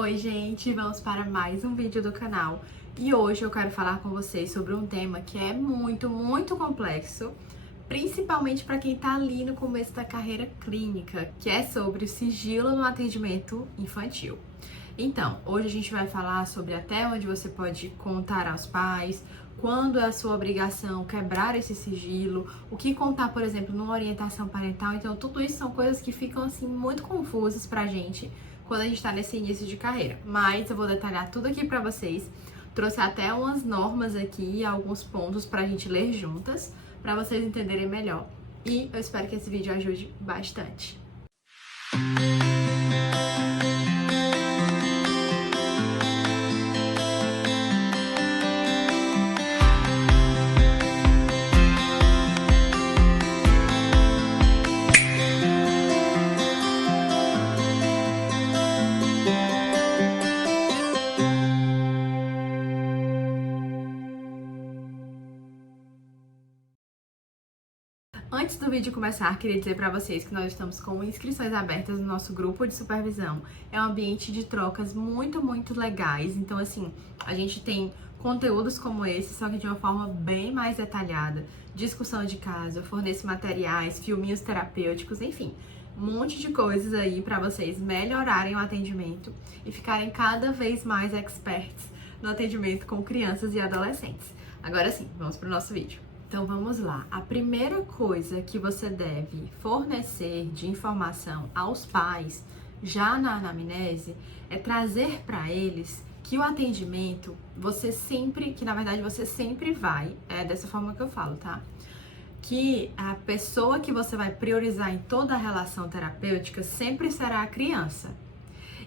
Oi gente, vamos para mais um vídeo do canal e hoje eu quero falar com vocês sobre um tema que é muito complexo, principalmente para quem está ali no começo da carreira clínica, que é sobre o sigilo no atendimento infantil. Então, hoje a gente vai falar sobre até onde você pode contar aos pais, quando é a sua obrigação quebrar esse sigilo, o que contar, por exemplo, numa orientação parental. Então, tudo isso são coisas que ficam assim muito confusas pra gente quando a gente tá nesse início de carreira. Mas eu vou detalhar tudo aqui pra vocês. Trouxe até umas normas aqui, alguns pontos pra gente ler juntas, pra vocês entenderem melhor. E eu espero que esse vídeo ajude bastante. Antes do vídeo começar, queria dizer para vocês que nós estamos com inscrições abertas no nosso grupo de supervisão. É um ambiente de trocas muito legais. Então, assim, a gente tem conteúdos como esse, só que de uma forma bem mais detalhada. Discussão de caso, fornece materiais, filminhos terapêuticos, enfim. Um monte de coisas aí para vocês melhorarem o atendimento e ficarem cada vez mais experts no atendimento com crianças e adolescentes. Agora sim, vamos para o nosso vídeo. Então vamos lá. A primeira coisa que você deve fornecer de informação aos pais já na anamnese é trazer para eles que o atendimento na verdade você sempre vai, é dessa forma que eu falo, tá? Que a pessoa que você vai priorizar em toda a relação terapêutica sempre será a criança.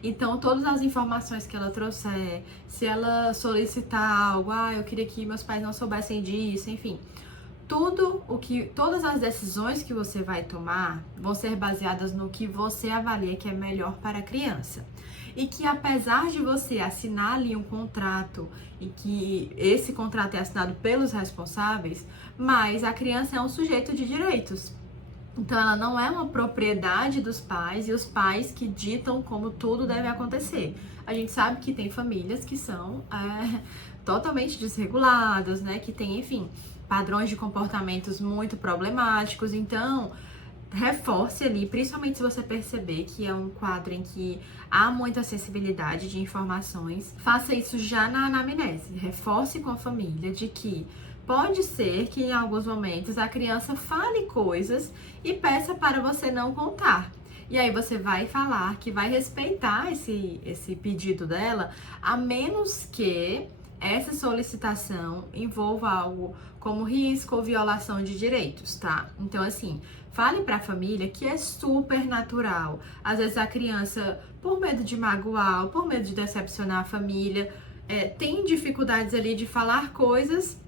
Então, todas as informações que ela trouxer, se ela solicitar algo, eu queria que meus pais não soubessem disso, enfim, todas as decisões que você vai tomar vão ser baseadas no que você avalia que é melhor para a criança. E que apesar de você assinar ali um contrato e que esse contrato é assinado pelos responsáveis, mas a criança é um sujeito de direitos. Então ela não é uma propriedade dos pais e os pais que ditam como tudo deve acontecer. A gente sabe que tem famílias que são totalmente desreguladas, né? Que tem, enfim, padrões de comportamentos muito problemáticos. Então, reforce ali, principalmente se você perceber que é um quadro em que há muita acessibilidade de informações, faça isso já na anamnese. Reforce com a família de que pode ser que em alguns momentos a criança fale coisas e peça para você não contar. E aí você vai falar que vai respeitar esse pedido dela, a menos que essa solicitação envolva algo como risco ou violação de direitos, tá? Então, assim, fale pra família que é super natural. Às vezes a criança, por medo de magoar, por medo de decepcionar a família, tem dificuldades ali de falar coisas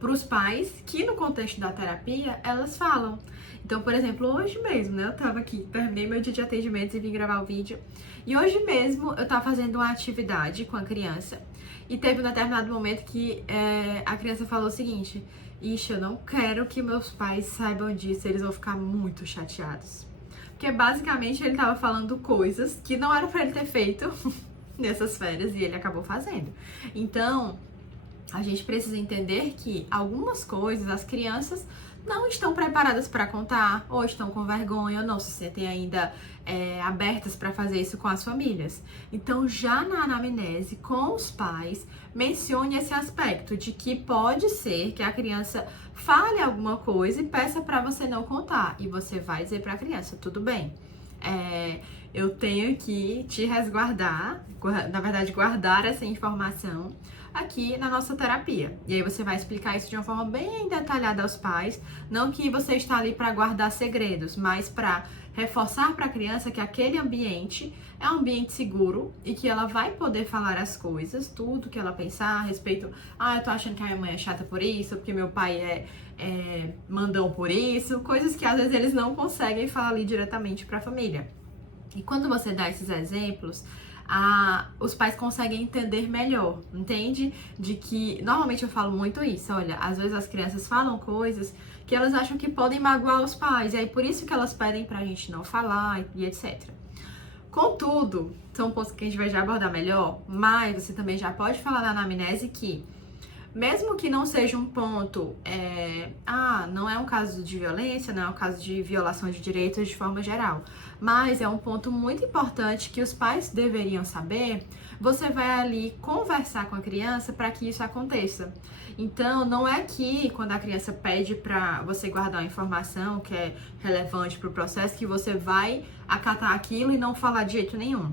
para os pais que no contexto da terapia elas falam. Então, por exemplo, hoje mesmo, né, eu tava aqui, terminei meu dia de atendimento e vim gravar o vídeo, e hoje mesmo eu tava fazendo uma atividade com a criança e teve um determinado momento que a criança falou o seguinte: ixi, eu não quero que meus pais saibam disso, eles vão ficar muito chateados. Porque basicamente ele tava falando coisas que não era para ele ter feito nessas férias e ele acabou fazendo. Então, a gente precisa entender que algumas coisas as crianças não estão preparadas para contar, ou estão com vergonha, ou não se sentem ainda abertas para fazer isso com as famílias. Então, já na anamnese com os pais, mencione esse aspecto de que pode ser que a criança fale alguma coisa e peça para você não contar. E você vai dizer para a criança: tudo bem, eu tenho que te resguardar, na verdade, guardar essa informação aqui na nossa terapia. E aí você vai explicar isso de uma forma bem detalhada aos pais, não que você está ali para guardar segredos, mas para reforçar para a criança que aquele ambiente é um ambiente seguro e que ela vai poder falar as coisas, tudo que ela pensar a respeito. Eu tô achando que a minha mãe é chata por isso, porque meu pai é mandão por isso, coisas que às vezes eles não conseguem falar ali diretamente para a família. E quando você dá esses exemplos, os pais conseguem entender melhor, entende? De que, normalmente eu falo muito isso, olha, às vezes as crianças falam coisas que elas acham que podem magoar os pais, e aí por isso que elas pedem pra gente não falar e etc. Contudo, são pontos que a gente vai já abordar melhor, mas você também já pode falar na anamnese que, mesmo que não seja um ponto, não é um caso de violência, não é um caso de violação de direitos de forma geral, mas é um ponto muito importante que os pais deveriam saber, você vai ali conversar com a criança para que isso aconteça. Então, não é que quando a criança pede para você guardar uma informação que é relevante para o processo, que você vai acatar aquilo e não falar de jeito nenhum.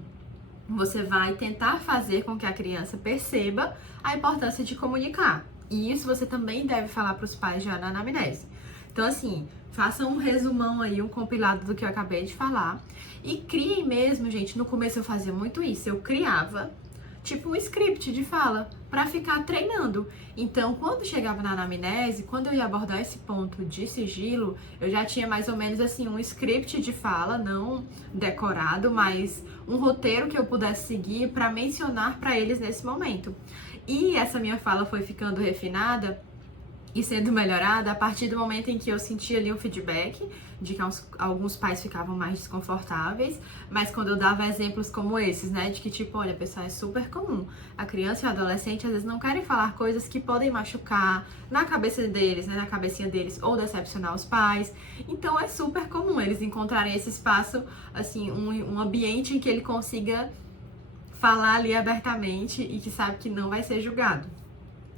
Você vai tentar fazer com que a criança perceba a importância de comunicar. E isso você também deve falar para os pais já na anamnese. Então, assim, faça um resumão aí, um compilado do que eu acabei de falar. E criem mesmo, gente. No começo eu fazia muito isso. Eu criava, tipo, um script de fala para ficar treinando. Então, quando chegava na anamnese, quando eu ia abordar esse ponto de sigilo, eu já tinha mais ou menos, assim, um script de fala, não decorado, mas um roteiro que eu pudesse seguir para mencionar para eles nesse momento. E essa minha fala foi ficando refinada e sendo melhorada a partir do momento em que eu senti ali um feedback de que alguns pais ficavam mais desconfortáveis, mas quando eu dava exemplos como esses, né, de que tipo, olha, pessoal, é super comum, a criança e o adolescente às vezes não querem falar coisas que podem machucar na cabeça deles, né, na cabecinha deles, ou decepcionar os pais, então é super comum eles encontrarem esse espaço, assim, um ambiente em que ele consiga falar ali abertamente e que sabe que não vai ser julgado.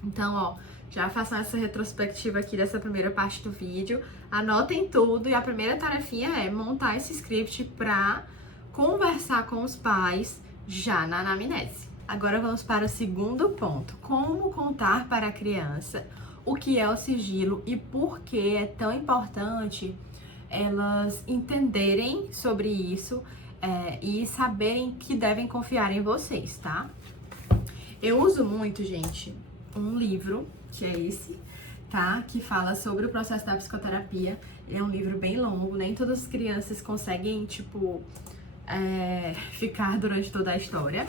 Então, ó, já façam essa retrospectiva aqui dessa primeira parte do vídeo, anotem tudo e a primeira tarefinha é montar esse script para conversar com os pais já na anamnese. Agora vamos para o segundo ponto, como contar para a criança o que é o sigilo e por que é tão importante elas entenderem sobre isso e saberem que devem confiar em vocês, tá? Eu uso muito, gente, um livro, que é esse, tá? Que fala sobre o processo da psicoterapia. Ele é um livro bem longo, nem todas as crianças conseguem, tipo, ficar durante toda a história.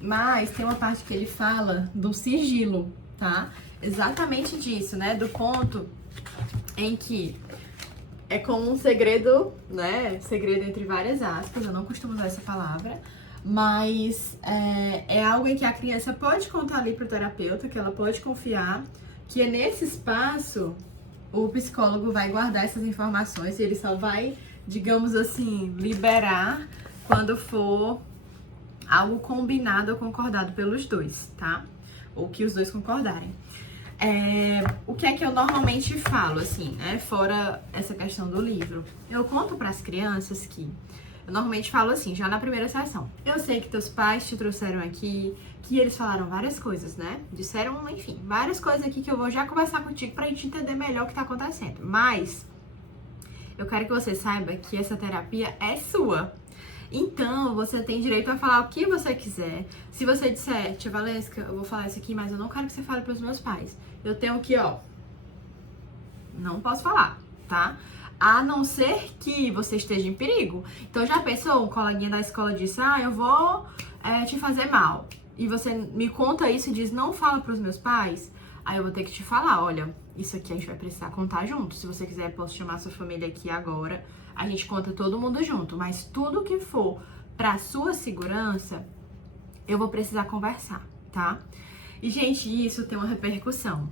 Mas tem uma parte que ele fala do sigilo, tá? Exatamente disso, né? Do ponto em que é como um segredo, né? Segredo entre várias aspas, eu não costumo usar essa palavra. Mas é algo em que a criança pode contar ali pro terapeuta, que ela pode confiar, que é nesse espaço o psicólogo vai guardar essas informações e ele só vai, digamos assim, liberar quando for algo combinado ou concordado pelos dois, tá? Ou que os dois concordarem. O que é que eu normalmente falo, assim, né? Fora essa questão do livro. Eu conto para as crianças que eu normalmente falo assim, já na primeira sessão. Eu sei que teus pais te trouxeram aqui, que eles falaram várias coisas, né? Disseram, enfim, várias coisas aqui que eu vou já conversar contigo pra gente entender melhor o que tá acontecendo. Mas eu quero que você saiba que essa terapia é sua. Então, você tem direito a falar o que você quiser. Se você disser, tia Valesca, eu vou falar isso aqui, mas eu não quero que você fale pros meus pais. Eu tenho que, ó, não posso falar, tá? A não ser que você esteja em perigo. Então, já pensou? Um coleguinha da escola disse, eu vou te fazer mal. E você me conta isso e diz, não fala pros meus pais. Aí eu vou ter que te falar, olha, isso aqui a gente vai precisar contar junto. Se você quiser, eu posso chamar sua família aqui agora. A gente conta todo mundo junto. Mas tudo que for pra sua segurança, eu vou precisar conversar, tá? E, gente, isso tem uma repercussão.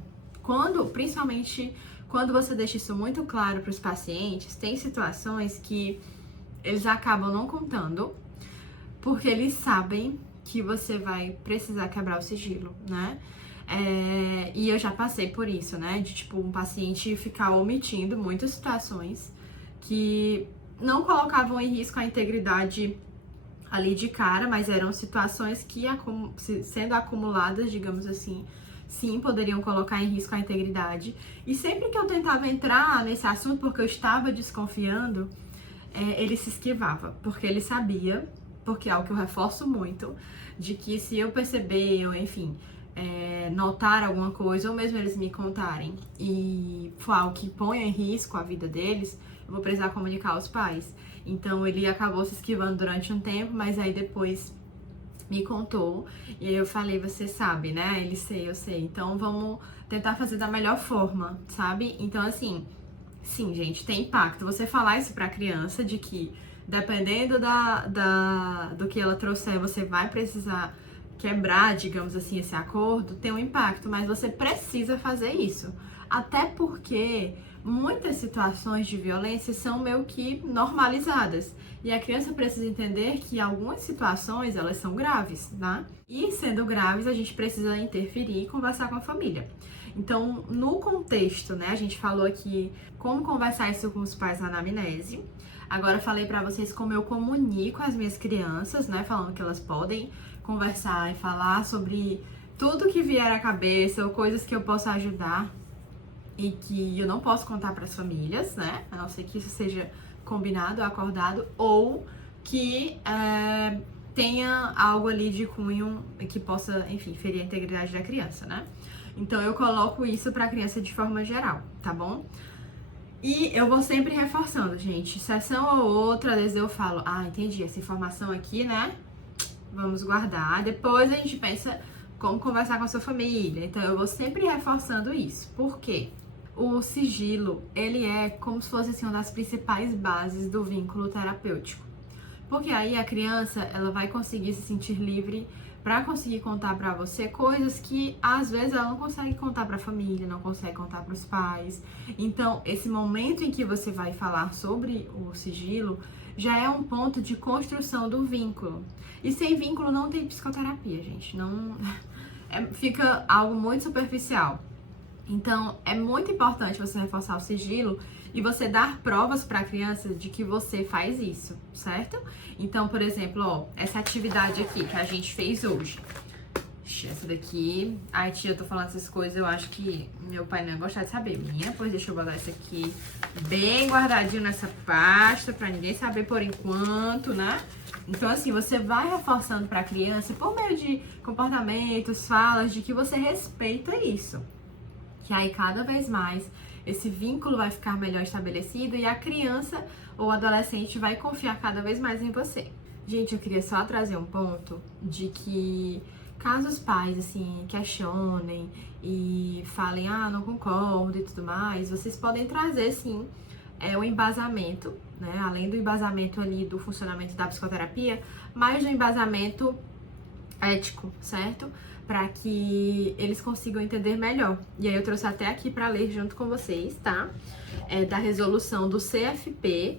Principalmente quando você deixa isso muito claro para os pacientes, tem situações que eles acabam não contando, porque eles sabem que você vai precisar quebrar o sigilo, né? E eu já passei por isso, né? De, tipo, um paciente ficar omitindo muitas situações que não colocavam em risco a integridade ali de cara, mas eram situações que, sendo acumuladas, digamos assim, sim, poderiam colocar em risco a integridade. E sempre que eu tentava entrar nesse assunto, porque eu estava desconfiando, ele se esquivava, porque ele sabia, porque é algo que eu reforço muito, de que se eu perceber, ou enfim, notar alguma coisa, ou mesmo eles me contarem, e for algo que ponha em risco a vida deles, eu vou precisar comunicar aos pais. Então ele acabou se esquivando durante um tempo, mas aí depois me contou, e aí eu falei, você sabe, né? Ele sei, eu sei, então vamos tentar fazer da melhor forma, sabe? Então, assim, sim, gente, tem impacto você falar isso pra criança, de que dependendo do que ela trouxer, você vai precisar quebrar, digamos assim, esse acordo, tem um impacto, mas você precisa fazer isso. Até porque muitas situações de violência são meio que normalizadas. E a criança precisa entender que algumas situações, elas são graves, tá? E sendo graves, a gente precisa interferir e conversar com a família. Então, no contexto, né, a gente falou aqui como conversar isso com os pais na anamnese. Agora falei pra vocês como eu comunico as minhas crianças, né, falando que elas podem conversar e falar sobre tudo que vier à cabeça ou coisas que eu possa ajudar e que eu não posso contar para as famílias, né? A não ser que isso seja combinado, acordado, ou que tenha algo ali de cunho que possa, enfim, ferir a integridade da criança, né? Então eu coloco isso para a criança de forma geral, tá bom? E eu vou sempre reforçando, gente, sessão ou outra, às vezes eu falo, entendi, essa informação aqui, né? Vamos guardar. Depois a gente pensa como conversar com a sua família. Então eu vou sempre reforçando isso. Por quê? O sigilo, ele é como se fosse assim, uma das principais bases do vínculo terapêutico. Porque aí a criança, ela vai conseguir se sentir livre para conseguir contar para você coisas que às vezes ela não consegue contar para a família, não consegue contar para os pais. Então, esse momento em que você vai falar sobre o sigilo já é um ponto de construção do vínculo. E sem vínculo não tem psicoterapia, gente. Não fica algo muito superficial. Então, é muito importante você reforçar o sigilo e você dar provas para a criança de que você faz isso, certo? Então, por exemplo, ó, essa atividade aqui que a gente fez hoje. Essa daqui... Ai, tia, eu tô falando essas coisas, eu acho que meu pai não ia gostar de saber. Menina, pois deixa eu botar isso aqui bem guardadinho nessa pasta pra ninguém saber por enquanto, né? Então, assim, você vai reforçando pra criança, por meio de comportamentos, falas, de que você respeita isso. Que aí, cada vez mais, esse vínculo vai ficar melhor estabelecido e a criança ou adolescente vai confiar cada vez mais em você. Gente, eu queria só trazer um ponto de que, caso os pais, assim, questionem e falem, não concordo e tudo mais, vocês podem trazer, sim, o embasamento, né? Além do embasamento ali do funcionamento da psicoterapia, mais do embasamento ético, certo? Para que eles consigam entender melhor. E aí eu trouxe até aqui para ler junto com vocês, tá? Da resolução do CFP,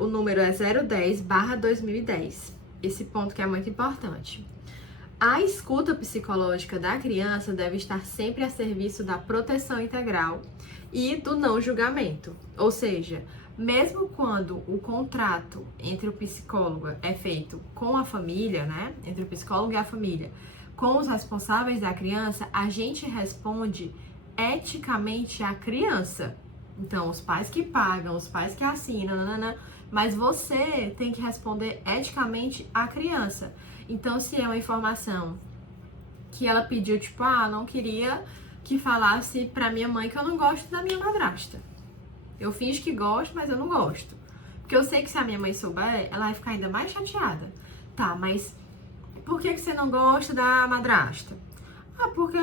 o número é 010/2010. Esse ponto que é muito importante. A escuta psicológica da criança deve estar sempre a serviço da proteção integral e do não julgamento. Ou seja, mesmo quando o contrato entre o psicólogo é feito com a família, né? Entre o psicólogo e a família, com os responsáveis da criança, a gente responde eticamente à criança. Então, os pais que pagam, os pais que assinam, mas você tem que responder eticamente à criança. Então, se é uma informação que ela pediu, tipo, não queria que falasse pra minha mãe que eu não gosto da minha madrasta. Eu finjo que gosto, mas eu não gosto. Porque eu sei que se a minha mãe souber, ela vai ficar ainda mais chateada. Tá, mas por que você não gosta da madrasta? Porque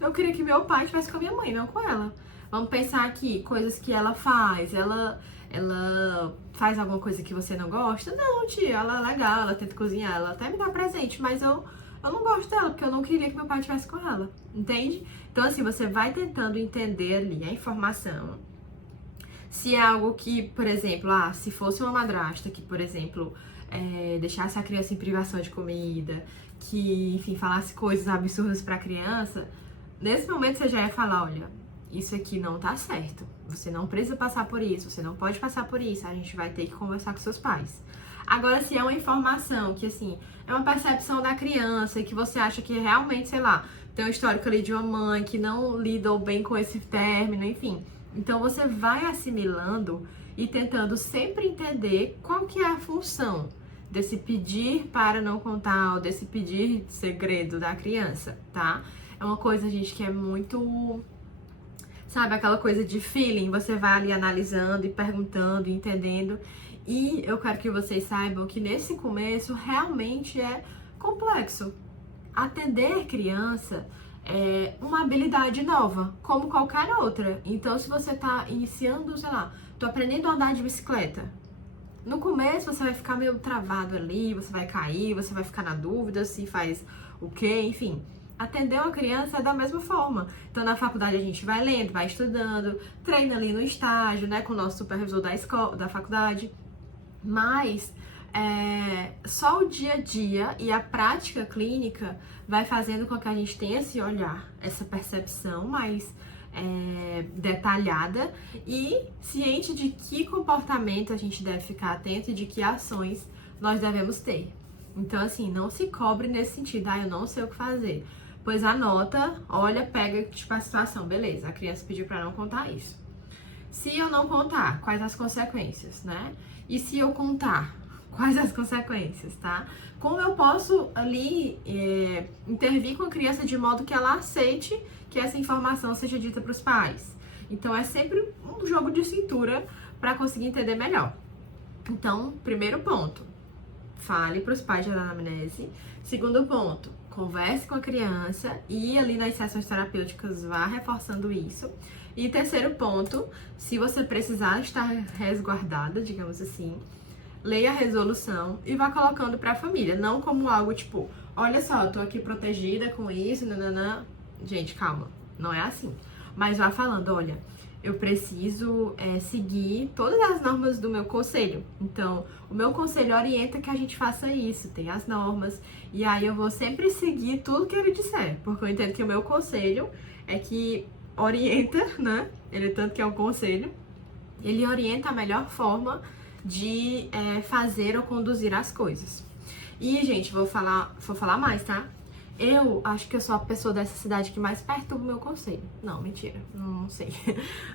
eu queria que meu pai estivesse com a minha mãe, não com ela. Vamos pensar aqui, coisas que ela faz. Ela faz alguma coisa que você não gosta? Não, tia, ela é legal, ela tenta cozinhar, ela até me dá presente, mas eu não gosto dela, porque eu não queria que meu pai estivesse com ela, entende? Então, assim, você vai tentando entender ali a informação. Se é algo que, por exemplo, se fosse uma madrasta que, por exemplo, deixasse a criança em privação de comida, que, enfim, falasse coisas absurdas pra criança, nesse momento você já ia falar, olha, isso aqui não tá certo, você não precisa passar por isso, você não pode passar por isso, a gente vai ter que conversar com seus pais. Agora, se é uma informação que, assim, é uma percepção da criança e que você acha que realmente, sei lá, tem um histórico ali de uma mãe que não lidou bem com esse término, enfim. Então, você vai assimilando e tentando sempre entender qual que é a função desse pedir para não contar ou desse pedir segredo da criança, tá? É uma coisa, gente, que é muito... Sabe, aquela coisa de feeling, você vai ali analisando e perguntando, entendendo. E eu quero que vocês saibam que nesse começo realmente é complexo. Atender criança é uma habilidade nova, como qualquer outra. Então, se você tá iniciando, sei lá, tô aprendendo a andar de bicicleta. No começo você vai ficar meio travado ali, você vai cair, você vai ficar na dúvida se faz o quê, enfim. Atender uma criança é da mesma forma. Então, na faculdade a gente vai lendo, vai estudando, treina ali no estágio, né, com o nosso supervisor da escola, da faculdade. Mas só o dia a dia e a prática clínica vai fazendo com que a gente tenha esse olhar, essa percepção mais detalhada e ciente de que comportamento a gente deve ficar atento e de que ações nós devemos ter. Então, assim, não se cobre nesse sentido, eu não sei o que fazer. Pois anota, olha, pega, tipo, a situação, beleza, a criança pediu pra não contar isso. Se eu não contar, quais as consequências, né? E se eu contar, quais as consequências, tá? Como eu posso ali intervir com a criança de modo que ela aceite que essa informação seja dita para os pais. Então, é sempre um jogo de cintura para conseguir entender melhor. Então, primeiro ponto, fale para os pais da anamnese. Segundo ponto, converse com a criança e ali nas sessões terapêuticas vá reforçando isso. E terceiro ponto, se você precisar estar resguardada, digamos assim, leia a resolução e vá colocando para a família, não como algo tipo, olha só, eu tô aqui protegida com isso, nananã. Gente, calma, não é assim. Mas vá falando, olha, eu preciso seguir todas as normas do meu conselho. Então, o meu conselho orienta que a gente faça isso, tem as normas, e aí eu vou sempre seguir tudo que ele disser, porque eu entendo que o meu conselho é que orienta, né? Ele tanto que é um conselho, ele orienta a melhor forma de fazer ou conduzir as coisas. E, gente, vou falar mais, tá? Eu acho que eu sou a pessoa dessa cidade que mais perturba o meu conselho. Não, mentira, não sei.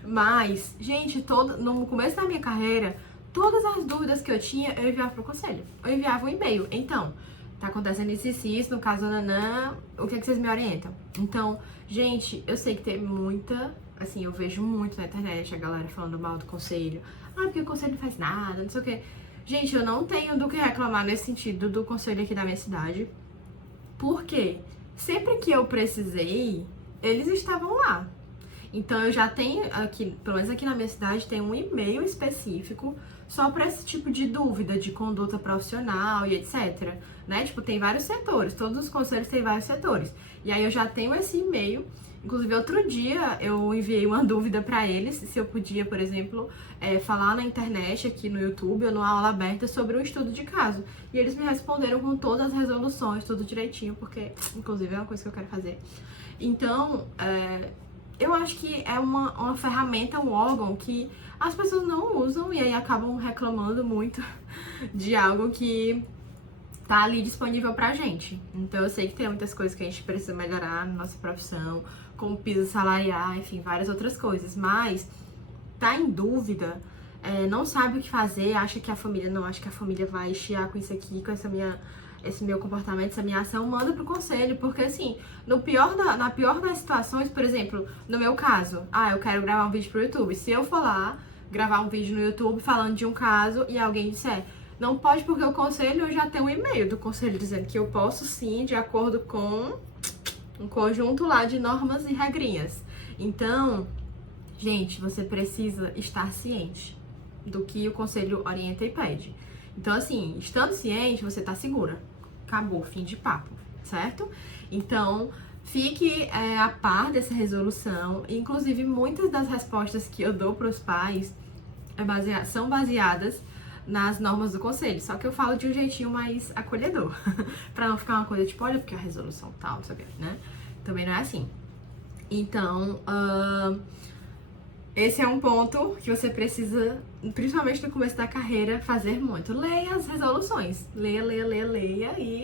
Mas, gente, no começo da minha carreira, todas as dúvidas que eu tinha, eu enviava pro conselho. Eu enviava um e-mail. Então, tá acontecendo isso, no caso da Nanã, o que é que vocês me orientam? Então, gente, eu sei que tem muita, assim, eu vejo muito na internet a galera falando mal do conselho. Ah, porque o conselho não faz nada, não sei o quê. Gente, eu não tenho do que reclamar nesse sentido do conselho aqui da minha cidade. Porque sempre que eu precisei, eles estavam lá. Então eu já tenho aqui, pelo menos aqui na minha cidade, tem um e-mail específico só para esse tipo de dúvida de conduta profissional e etc. Né? Tipo, tem vários setores, todos os conselhos têm vários setores. E aí eu já tenho esse e-mail. Inclusive, outro dia eu enviei uma dúvida para eles, se eu podia, por exemplo, falar na internet, aqui no YouTube, ou numa aula aberta sobre um estudo de caso. E eles me responderam com todas as resoluções, tudo direitinho, porque, inclusive, é uma coisa que eu quero fazer. Então, eu acho que é uma ferramenta, um órgão que as pessoas não usam e aí acabam reclamando muito de algo que tá ali disponível pra gente. Então eu sei que tem muitas coisas que a gente precisa melhorar na nossa profissão, como piso salarial, enfim, várias outras coisas. Mas tá em dúvida, não sabe o que fazer, acha que a família vai chiar com isso aqui, com esse meu comportamento, essa minha ação, manda pro conselho, porque assim, na pior das situações, por exemplo, no meu caso, eu quero gravar um vídeo pro YouTube. Se eu for lá gravar um vídeo no YouTube falando de um caso e alguém disser, não pode porque o conselho, eu já tenho um e-mail do conselho dizendo que eu posso sim, de acordo com um conjunto lá de normas e regrinhas. Então, gente, você precisa estar ciente do que o conselho orienta e pede. Então, assim, estando ciente, você tá segura. Acabou, fim de papo, certo? Então, fique a par dessa resolução. Inclusive, muitas das respostas que eu dou para os pais são baseadas nas normas do conselho, só que eu falo de um jeitinho mais acolhedor, pra não ficar uma coisa tipo, olha, porque a resolução tal, não sei o que, né? Também não é assim. Então, esse é um ponto que você precisa, principalmente no começo da carreira, fazer muito. Leia as resoluções. Leia e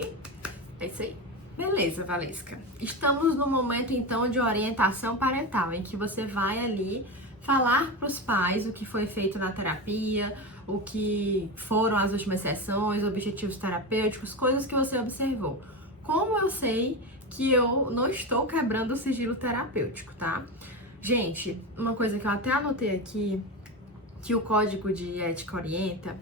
é isso aí. Beleza, Valesca. Estamos no momento, então, de orientação parental, em que você vai ali falar para os pais o que foi feito na terapia, o que foram as últimas sessões, objetivos terapêuticos, coisas que você observou. Como eu sei que eu não estou quebrando o sigilo terapêutico, tá? Gente, uma coisa que eu até anotei aqui, que o Código de Ética orienta,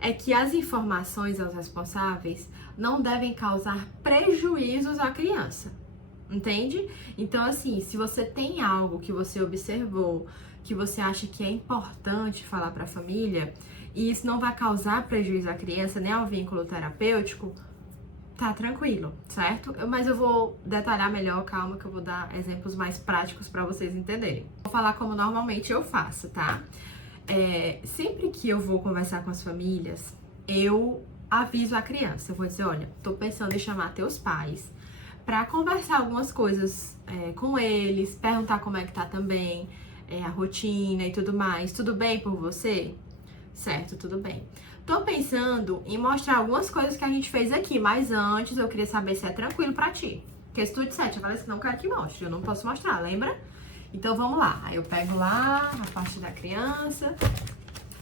é que as informações aos responsáveis não devem causar prejuízos à criança. entende? Então, assim, se você tem algo que você observou, que você acha que é importante falar para a família, e isso não vai causar prejuízo à criança nem ao vínculo terapêutico, tá tranquilo, certo? Mas eu vou detalhar melhor, calma, que eu vou dar exemplos mais práticos para vocês entenderem. Vou falar como normalmente eu faço, tá? Sempre que eu vou conversar com as famílias, eu aviso a criança. Eu vou dizer, olha, tô pensando em chamar teus pais para conversar algumas coisas com eles, perguntar como é que tá também, a rotina e tudo mais. Tudo bem por você? Certo, tudo bem. Tô pensando em mostrar algumas coisas que a gente fez aqui, mas antes eu queria saber se é tranquilo pra ti. Porque se tu disser, eu falei assim, não quero que mostre, eu não posso mostrar, lembra? Então vamos lá. Aí eu pego lá a parte da criança,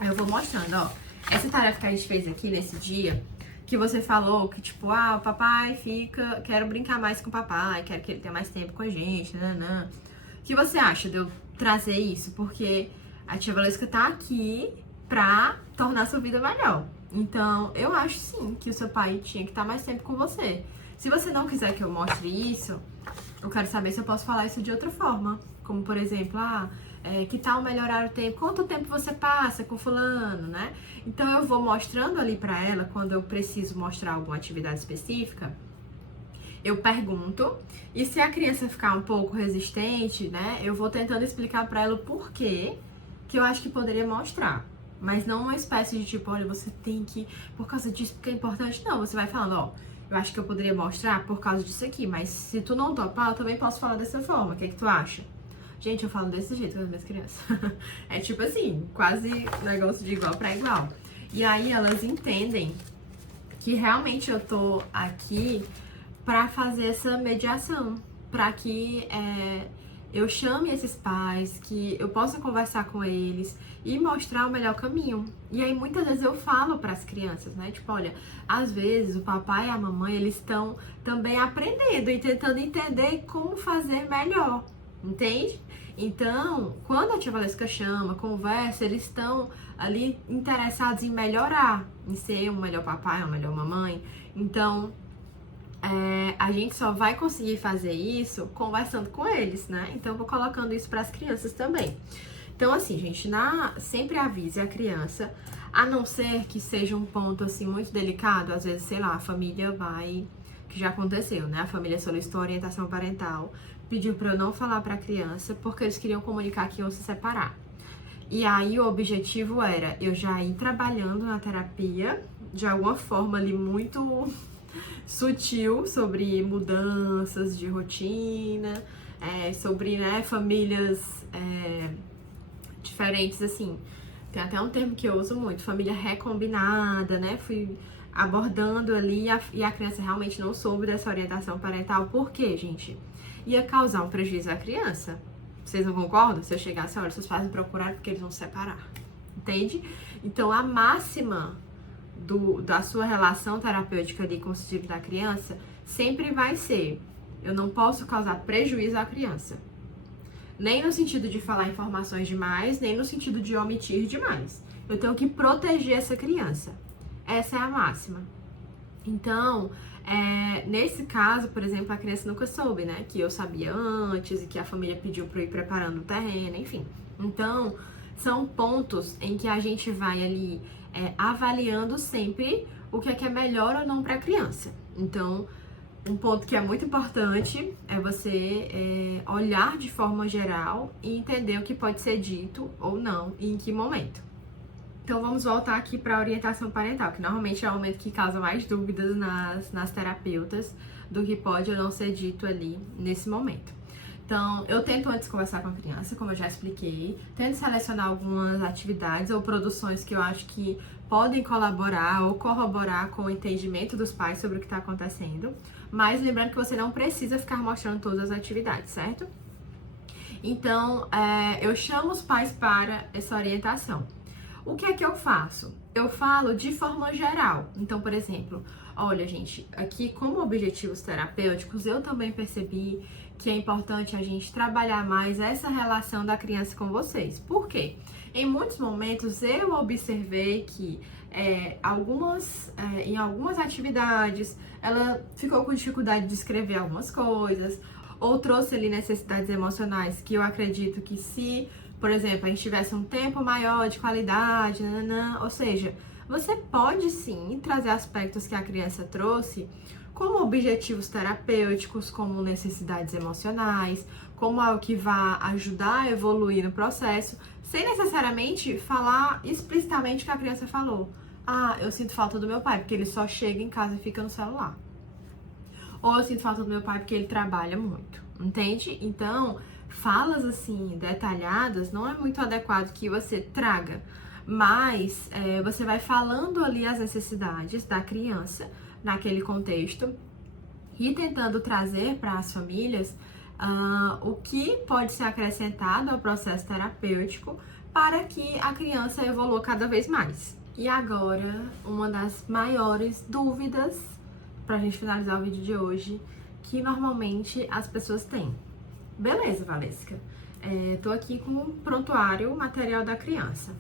aí eu vou mostrando, ó. Essa tarefa que a gente fez aqui nesse dia, que você falou que tipo, o papai fica, quero brincar mais com o papai, quero que ele tenha mais tempo com a gente, nanã. O que você acha de eu trazer isso? Porque a tia Valesca tá aqui pra tornar sua vida melhor. Então, eu acho sim que o seu pai tinha que estar mais tempo com você. Se você não quiser que eu mostre isso, eu quero saber se eu posso falar isso de outra forma. Como, por exemplo, que tal melhorar o tempo? Quanto tempo você passa com fulano, né? Então, eu vou mostrando ali pra ela, quando eu preciso mostrar alguma atividade específica, eu pergunto, e se a criança ficar um pouco resistente, né, eu vou tentando explicar pra ela o porquê que eu acho que poderia mostrar. Mas não uma espécie de tipo, olha, você tem que, por causa disso, porque é importante. Não, você vai falando, ó, eu acho que eu poderia mostrar por causa disso aqui, mas se tu não topar, eu também posso falar dessa forma. O que é que tu acha? Gente, eu falo desse jeito com as minhas crianças. É tipo assim, quase negócio de igual pra igual. E aí elas entendem que realmente eu tô aqui pra fazer essa mediação, pra que eu chame esses pais, que eu possa conversar com eles e mostrar o melhor caminho. E aí muitas vezes eu falo para as crianças, né? Tipo, olha, às vezes o papai e a mamãe, eles estão também aprendendo e tentando entender como fazer melhor, entende? Então, quando a tia Valesca chama, conversa, eles estão ali interessados em melhorar, em ser um melhor papai, uma melhor mamãe. Então, a gente só vai conseguir fazer isso conversando com eles, né? Então, eu vou colocando isso para as crianças também. Então, assim, gente, sempre avise a criança, a não ser que seja um ponto, assim, muito delicado. Às vezes, sei lá, a família que já aconteceu, né? A família solicitou orientação parental, pediu para eu não falar para a criança, porque eles queriam comunicar que iam se separar. E aí, o objetivo era eu já ir trabalhando na terapia, de alguma forma ali, muito sutil, sobre mudanças de rotina, sobre, né, famílias diferentes, assim. Tem até um termo que eu uso muito, família recombinada, né? Fui abordando ali e a criança realmente não soube dessa orientação parental. Por quê, gente? Ia causar um prejuízo à criança. Vocês não concordam? Se eu chegasse, olha, seus pais me procuraram porque eles vão se separar. Entende? Então, a máxima da sua relação terapêutica ali com o sentido da criança sempre vai ser: eu não posso causar prejuízo à criança. Nem no sentido de falar informações demais, nem no sentido de omitir demais. Eu tenho que proteger essa criança. Essa é a máxima. Então, nesse caso, por exemplo, a criança nunca soube, né? Que eu sabia antes e que a família pediu para eu ir preparando o terreno, enfim. Então, são pontos em que a gente vai ali avaliando sempre o que é melhor ou não para a criança. Então, um ponto que é muito importante é você olhar de forma geral e entender o que pode ser dito ou não e em que momento. Então vamos voltar aqui para a orientação parental, que normalmente é o momento que causa mais dúvidas nas terapeutas do que pode ou não ser dito ali nesse momento. Então, eu tento antes conversar com a criança, como eu já expliquei, tento selecionar algumas atividades ou produções que eu acho que podem colaborar ou corroborar com o entendimento dos pais sobre o que está acontecendo, mas lembrando que você não precisa ficar mostrando todas as atividades, certo? Então, eu chamo os pais para essa orientação. O que é que eu faço? Eu falo de forma geral. Então, por exemplo, olha, gente, aqui como objetivos terapêuticos, eu também percebi que é importante a gente trabalhar mais essa relação da criança com vocês. Por quê? Em muitos momentos eu observei que em algumas atividades ela ficou com dificuldade de escrever algumas coisas, ou trouxe ali necessidades emocionais que eu acredito que se, por exemplo, a gente tivesse um tempo maior de qualidade, nananã, ou seja, você pode sim trazer aspectos que a criança trouxe como objetivos terapêuticos, como necessidades emocionais, como algo que vá ajudar a evoluir no processo, sem necessariamente falar explicitamente o que a criança falou. Ah, eu sinto falta do meu pai, porque ele só chega em casa e fica no celular. Ou eu sinto falta do meu pai porque ele trabalha muito, entende? Então, falas assim, detalhadas, não é muito adequado que você traga, mas você vai falando ali as necessidades da criança naquele contexto e tentando trazer para as famílias o que pode ser acrescentado ao processo terapêutico para que a criança evolua cada vez mais. E agora, uma das maiores dúvidas pra gente finalizar o vídeo de hoje, que normalmente as pessoas têm. Beleza, Valesca, tô aqui com um prontuário material da criança.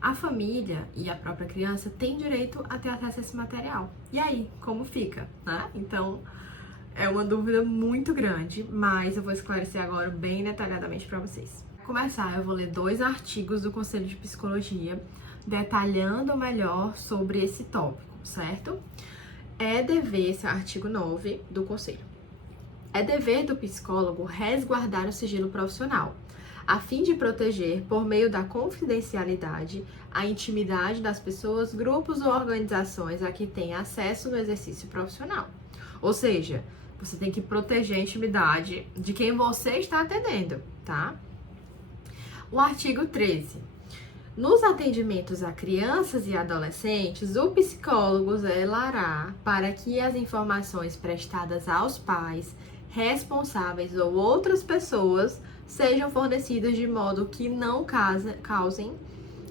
A família e a própria criança têm direito a ter acesso a esse material. E aí, como fica, né? Então, é uma dúvida muito grande, mas eu vou esclarecer agora bem detalhadamente para vocês. Para começar, eu vou ler 2 artigos do Conselho de Psicologia detalhando melhor sobre esse tópico, certo? É dever, esse artigo 9 do Conselho. É dever do psicólogo resguardar o sigilo profissional, a fim de proteger, por meio da confidencialidade, a intimidade das pessoas, grupos ou organizações a que tem acesso no exercício profissional. Ou seja, você tem que proteger a intimidade de quem você está atendendo, tá? O artigo 13. Nos atendimentos a crianças e adolescentes, o psicólogo zelará para que as informações prestadas aos pais, responsáveis ou outras pessoas sejam fornecidas de modo que não causem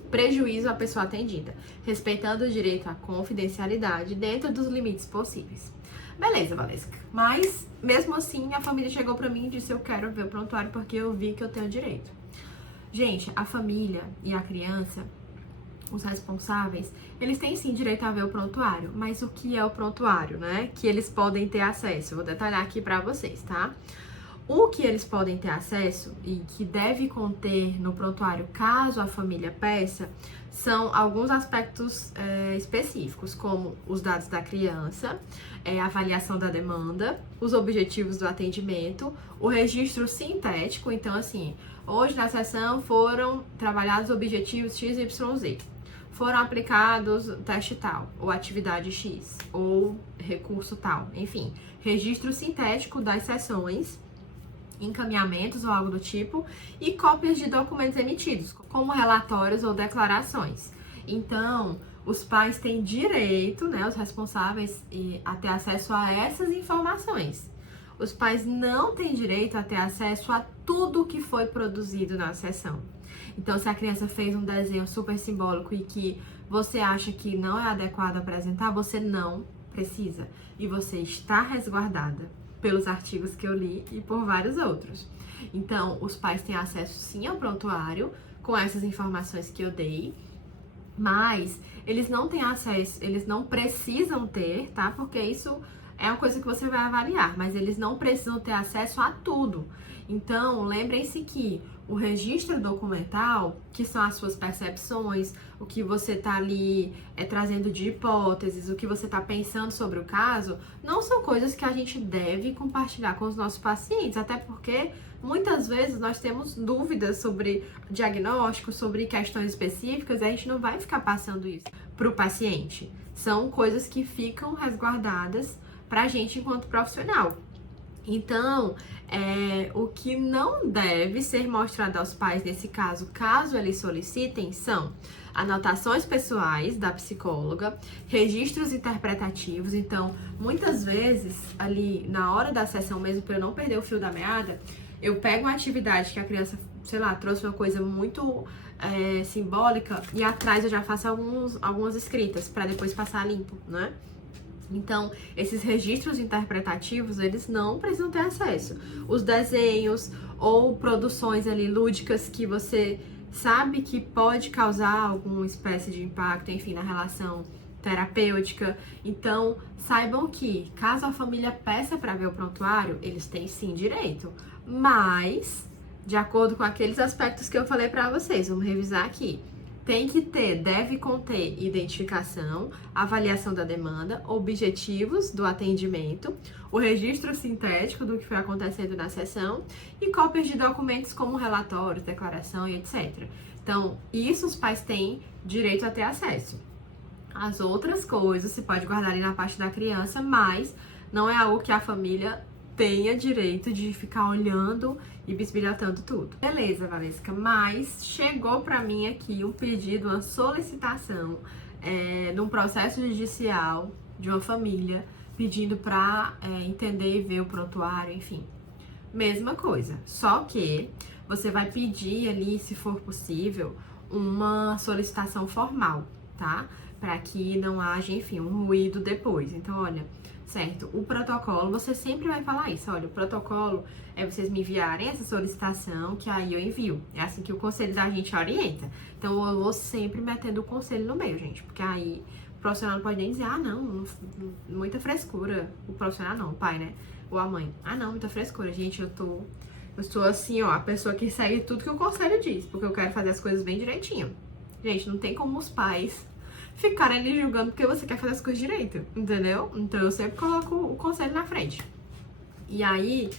prejuízo à pessoa atendida, respeitando o direito à confidencialidade dentro dos limites possíveis. Beleza, Valesca. Mas, mesmo assim, a família chegou pra mim e disse: eu quero ver o prontuário porque eu vi que eu tenho direito. Gente, a família e a criança, os responsáveis, eles têm sim direito a ver o prontuário, mas o que é o prontuário, né? Que eles podem ter acesso. Eu vou detalhar aqui pra vocês, tá? O que eles podem ter acesso e que deve conter no prontuário, caso a família peça, são alguns aspectos específicos, como os dados da criança, a avaliação da demanda, os objetivos do atendimento, o registro sintético. Então, assim, hoje na sessão foram trabalhados objetivos X, Y, Z. Foram aplicados teste tal, ou atividade X, ou recurso tal. Enfim, registro sintético das sessões, encaminhamentos ou algo do tipo, e cópias de documentos emitidos, como relatórios ou declarações. Então, os pais têm direito, né, os responsáveis, a ter acesso a essas informações. Os pais não têm direito a ter acesso a tudo que foi produzido na sessão. Então, se a criança fez um desenho super simbólico e que você acha que não é adequado apresentar, você não precisa. E você está resguardada pelos artigos que eu li e por vários outros. Então, os pais têm acesso sim ao prontuário com essas informações que eu dei, mas eles não têm acesso, eles não precisam ter, tá? Porque isso é uma coisa que você vai avaliar, mas eles não precisam ter acesso a tudo. Então, lembrem-se que o registro documental, que são as suas percepções, o que você tá ali trazendo de hipóteses, o que você tá pensando sobre o caso, não são coisas que a gente deve compartilhar com os nossos pacientes, até porque muitas vezes nós temos dúvidas sobre diagnóstico, sobre questões específicas, e a gente não vai ficar passando isso pro paciente. São coisas que ficam resguardadas pra gente enquanto profissional. Então, o que não deve ser mostrado aos pais nesse caso, caso eles solicitem, são anotações pessoais da psicóloga, registros interpretativos. Então, muitas vezes, ali na hora da sessão mesmo, para eu não perder o fio da meada, eu pego uma atividade que a criança, sei lá, trouxe uma coisa muito simbólica e atrás eu já faço algumas escritas para depois passar limpo, né? Então, esses registros interpretativos, eles não precisam ter acesso. Os desenhos ou produções ali lúdicas que você sabe que pode causar alguma espécie de impacto, enfim, na relação terapêutica. Então, saibam que, caso a família peça para ver o prontuário, eles têm sim direito, mas de acordo com aqueles aspectos que eu falei para vocês, vamos revisar aqui. Deve conter identificação, avaliação da demanda, objetivos do atendimento, o registro sintético do que foi acontecendo na sessão e cópias de documentos como relatórios, declaração e etc. Então, isso os pais têm direito a ter acesso. As outras coisas se pode guardar ali na parte da criança, mas não é algo que a família tenha direito de ficar olhando e bisbilhotando tudo. Beleza, Valesca, mas chegou pra mim aqui um pedido, uma solicitação num processo judicial de uma família pedindo pra entender e ver o prontuário, enfim. Mesma coisa, só que você vai pedir ali, se for possível, uma solicitação formal, tá? Para que não haja, enfim, um ruído depois. Então, olha, certo, o protocolo, você sempre vai falar isso, olha, o protocolo é vocês me enviarem essa solicitação, que aí eu envio. É assim que o conselho da gente orienta. Então, eu vou sempre metendo o conselho no meio, gente, porque aí o profissional não pode nem dizer, muita frescura. O profissional não, o pai, né? Ou a mãe. Não, muita frescura. Gente, eu sou assim, ó, a pessoa que segue tudo que o conselho diz, porque eu quero fazer as coisas bem direitinho. Gente, não tem como os pais ficarem ali julgando porque você quer fazer as coisas direito, entendeu? Então eu sempre coloco o conselho na frente. E aí,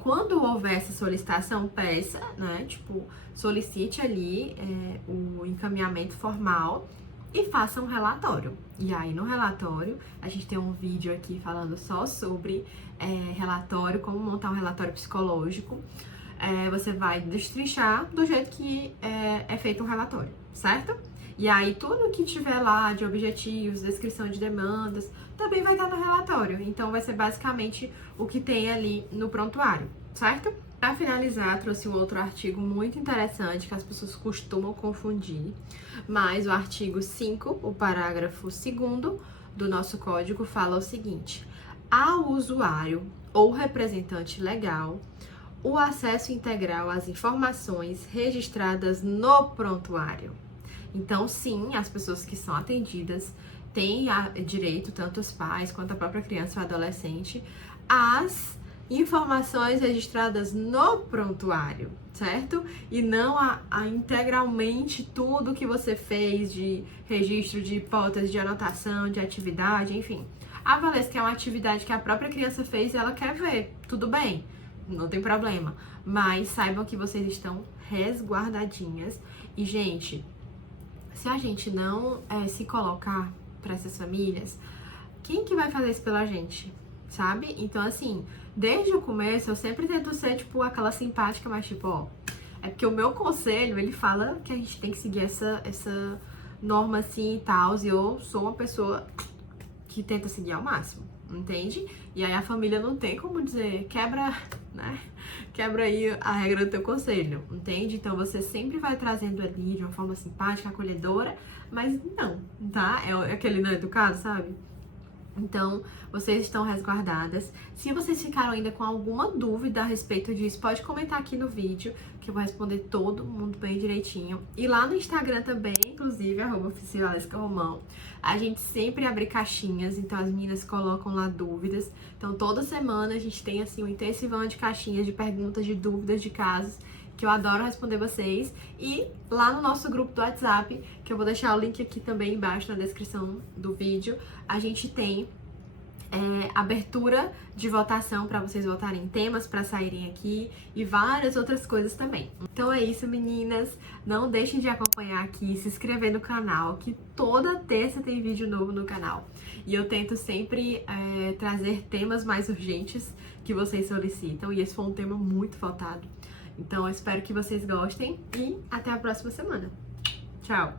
quando houver essa solicitação, peça, né? Tipo, solicite ali o encaminhamento formal e faça um relatório. E aí, no relatório, a gente tem um vídeo aqui falando só sobre relatório, como montar um relatório psicológico. Você vai destrinchar do jeito que é feito um relatório, certo? E aí, tudo que tiver lá de objetivos, descrição de demandas, também vai estar no relatório. Então, vai ser basicamente o que tem ali no prontuário, certo? Para finalizar, trouxe um outro artigo muito interessante que as pessoas costumam confundir, mas o artigo 5, o parágrafo 2º do nosso código fala o seguinte: ao usuário ou representante legal o acesso integral às informações registradas no prontuário. Então, sim, as pessoas que são atendidas têm direito, tanto os pais quanto a própria criança ou adolescente, às informações registradas no prontuário, certo? E não a integralmente tudo que você fez de registro de hipótese, de anotação, de atividade, enfim. A Valesca, que é uma atividade que a própria criança fez e ela quer ver, tudo bem, não tem problema. Mas saibam que vocês estão resguardadinhas. E, gente, se a gente não se colocar para essas famílias, quem que vai fazer isso pela gente, sabe? Então, assim, desde o começo eu sempre tento ser, tipo, aquela simpática, mas tipo, ó, é porque o meu conselho, ele fala que a gente tem que seguir essa norma assim e tal, e eu sou uma pessoa que tenta seguir ao máximo, entende? E aí a família não tem como dizer, quebra, né? Quebra aí a regra do teu conselho, entende? Então você sempre vai trazendo ali de uma forma simpática, acolhedora, mas não, tá? É aquele não educado, sabe? Então, vocês estão resguardadas. Se vocês ficaram ainda com alguma dúvida a respeito disso, pode comentar aqui no vídeo, que eu vou responder todo mundo bem direitinho. E lá no Instagram também, inclusive, @oficialvalescaromão, a gente sempre abre caixinhas, então as meninas colocam lá dúvidas. Então, toda semana a gente tem, assim, um intensivão de caixinhas de perguntas, de dúvidas, de casos, que eu adoro responder vocês. E lá no nosso grupo do WhatsApp, que eu vou deixar o link aqui também embaixo na descrição do vídeo, a gente tem abertura de votação para vocês votarem temas para saírem aqui e várias outras coisas também. Então é isso, meninas. Não deixem de acompanhar aqui, se inscrever no canal, que toda terça tem vídeo novo no canal. E eu tento sempre trazer temas mais urgentes que vocês solicitam. E esse foi um tema muito faltado. Então eu espero que vocês gostem e até a próxima semana. Tchau!